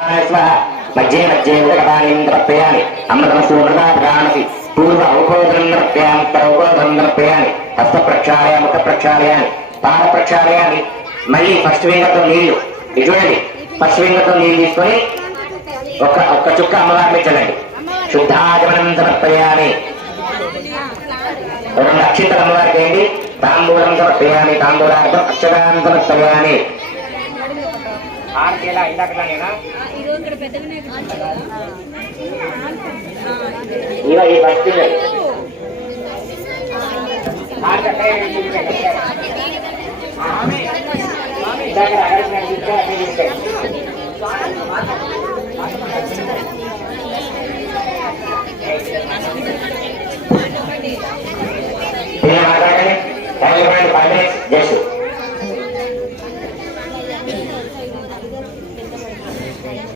మధ్యే మధ్యే ఉదకపానీం సమర్పయామి అమృతమస్తు మృతాభ్రాణసి పూర్వ ఔపోదనం సమర్పయామి ఉత్తరౌపోదనం సమర్పయామి హస్త ప్రక్షాళయామి ముఖ ప్రక్షాళయామి పాద ప్రక్షాళయామి. మళ్ళీ ఫస్ట్ ఫింగర్తో నీళ్లు ఇది చూడండి. ఫస్ట్ ఫింగర్తో నీళ్లు తీసుకొని ఒక్క చుక్క అమ్మవారిని చల్లండి. శుద్ధాచమనం సమర్పయామి. రెండు అక్షింతలు అమ్మవారికి వేయండి. తాంబూలం సమర్పయామి. తాంబూలార్థం అక్షరాం సమర్పయామి. ఇలా ఈ భక్తి మాట్లాడండి. 5 minutes జస్ట్